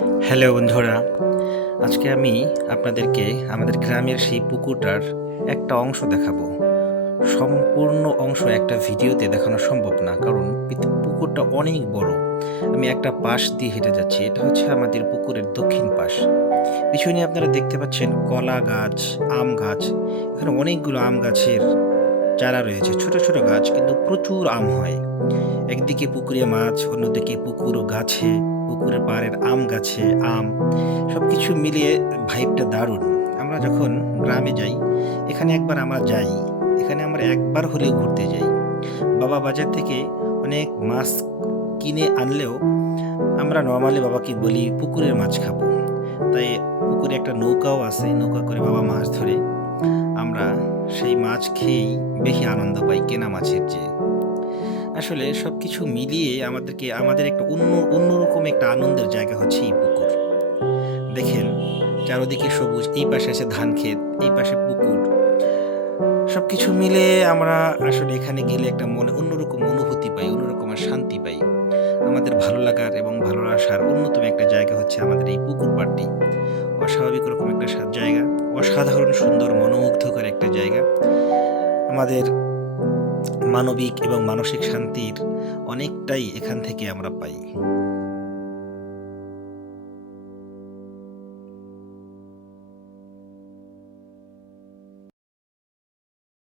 Hello বন্ধুরা, আজকে আমি আপনাদেরকে আমাদের গ্রামের সেই পুকুরটার একটা অংশ দেখাবো। সম্পূর্ণ অংশ একটা ভিডিওতে দেখানো সম্ভব না, কারণ পুকুরটা অনেক বড়। আমি একটা পাশ দিয়ে হেঁটে যাচ্ছি, এটা হচ্ছে আমাদের পুকুরের দক্ষিণ পাশ। পিছনে আপনারা দেখতে পাচ্ছেন কলা গাছ, আম গাছ, এখানে অনেকগুলো আম গাছের চারা রয়েছে, ছোট ছোট গাছ, কিন্তু প্রচুর আম হয়। একদিকে পুকুরে মাছ, অন্যদিকে পুকুর ও গাছে, পুকুরের পাড়ের আম গাছে, আম সব কিছু মিলিয়ে ভাইবটা দারুণ। আমরা যখন গ্রামে যাই, এখানে একবার আমরা যাই, এখানে আমরা একবার হলেও ঘুরতে যাই। বাবা বাজার থেকে অনেক মাছ কিনে আনলেও আমরা নর্মালি বাবাকে বলি, পুকুরের মাছ খাব। তাই পুকুরে একটা নৌকাও আছে, নৌকা করে বাবা মাছ ধরে। আমরা সেই মাছ খেয়েই বেশি আনন্দ পাই কেনা মাছের চেয়ে। আসলে সব কিছু মিলিয়ে আমাদেরকে, আমাদের একটা অন্য, অন্যরকম একটা আনন্দের জায়গা হচ্ছে এই পুকুর। দেখেন, চারোদিকে সবুজ, এই পাশে আছে ধান ক্ষেত, এই পাশে পুকুর। সব কিছু মিলে আমরা আসলে এখানে গেলে একটা মনে, অন্যরকম অনুভূতি পাই, অন্যরকম শান্তি পাই। আমাদের ভালো লাগার এবং ভালোবাসার অন্যতম একটা জায়গা হচ্ছে আমাদের এই পুকুর পাড়টি। অস্বাভাবিক রকম একটা জায়গা। অসাধারণ, সুন্দর, মনোমুগ্ধকর একটা জায়গা। আমাদের মানবিক এবং মানসিক শান্তির অনেকটাই এখান থেকে আমরা পাই।